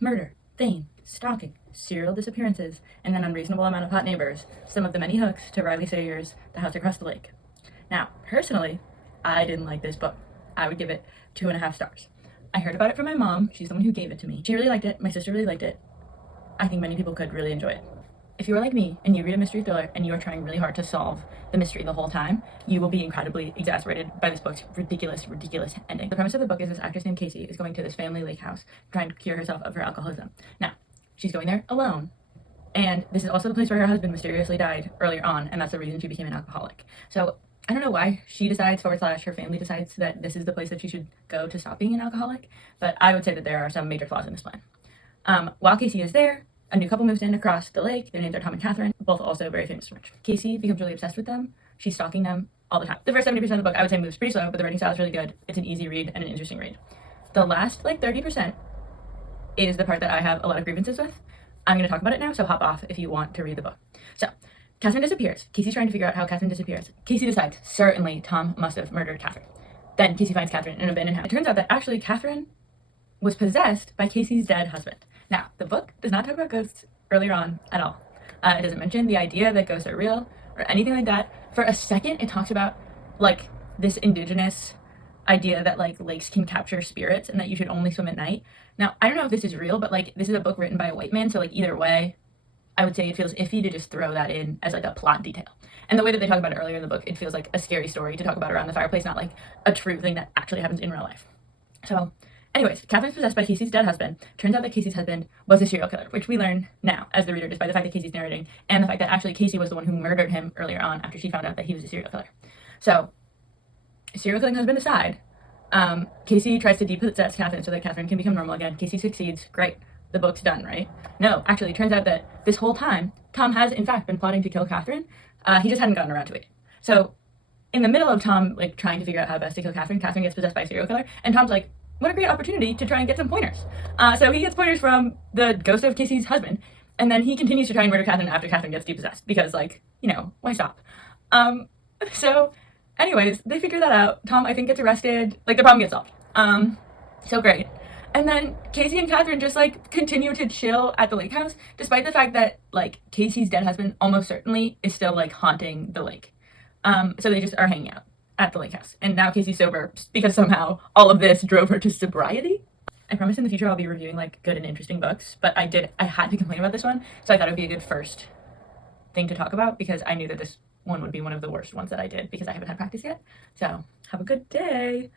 murder, fame, stalking, serial disappearances, and an unreasonable amount of hot neighbors, some of the many hooks to Riley Sawyer's The House Across the Lake. Now, personally, I didn't like this book. I would give it 2.5 stars. I heard about it from my mom. She's the one who gave it to me. She really liked it. My sister really liked it. I think many people could really enjoy it. If you are like me and you read a mystery thriller and you are trying really hard to solve the mystery the whole time, you will be incredibly exasperated by this book's ridiculous ending. The premise of the book is this actress named Casey is going to this family lake house trying to cure herself of her alcoholism. Now, she's going there alone. And this is also the place where her husband mysteriously died earlier on, and that's the reason she became an alcoholic. So I don't know why she decides / her family decides that this is the place that she should go to stop being an alcoholic, but I would say that there are some major flaws in this plan. While Casey is there, a new couple moves in across the lake. Their names are Tom and Catherine, both also very famous and rich. Casey becomes really obsessed with them. She's stalking them all the time. The first 70% of the book, I would say, moves pretty slow, but the writing style is really good. It's an easy read and an interesting read. The last, 30% is the part that I have a lot of grievances with. I'm going to talk about it now, so hop off if you want to read the book. So, Catherine disappears. Casey's trying to figure out how Catherine disappears. Casey decides, certainly Tom must have murdered Catherine. Then Casey finds Catherine in an abandoned house. It turns out that actually Catherine was possessed by Casey's dead husband. Now, the book does not talk about ghosts earlier on at all. It doesn't mention the idea that ghosts are real or anything like that. For a second, it talks about this indigenous idea that lakes can capture spirits and that you should only swim at night. Now, I don't know if this is real, but this is a book written by a white man, so either way, I would say it feels iffy to just throw that in as a plot detail. And the way that they talk about it earlier in the book, it feels like a scary story to talk about around the fireplace, not a true thing that actually happens in real life. So anyways, Catherine's possessed by Casey's dead husband. Turns out that Casey's husband was a serial killer, which we learn now as the reader, despite the fact that Casey's narrating, and the fact that actually Casey was the one who murdered him earlier on after she found out that he was a serial killer. So, serial killing husband aside, Casey tries to depossess Catherine so that Catherine can become normal again. Casey succeeds. Great. The book's done, right? No, actually, it turns out that this whole time, Tom has, in fact, been plotting to kill Catherine. He just hadn't gotten around to it. So, in the middle of Tom, trying to figure out how best to kill Catherine, Catherine gets possessed by a serial killer, and Tom's like, what a great opportunity to try and get some pointers. So he gets pointers from the ghost of Casey's husband, and then he continues to try and murder Catherine after Catherine gets depossessed, because, why stop? So, anyways, they figure that out. Tom, I think, gets arrested. The problem gets solved. So great. And then Casey and Catherine just, continue to chill at the lake house, despite the fact that, Casey's dead husband almost certainly is still, haunting the lake. So they just are hanging out at the lake house. And now Casey's sober because somehow all of this drove her to sobriety. I promise in the future I'll be reviewing, good and interesting books, but I had to complain about this one, so I thought it would be a good first thing to talk about because I knew that this one would be one of the worst ones that I did because I haven't had practice yet. So, have a good day!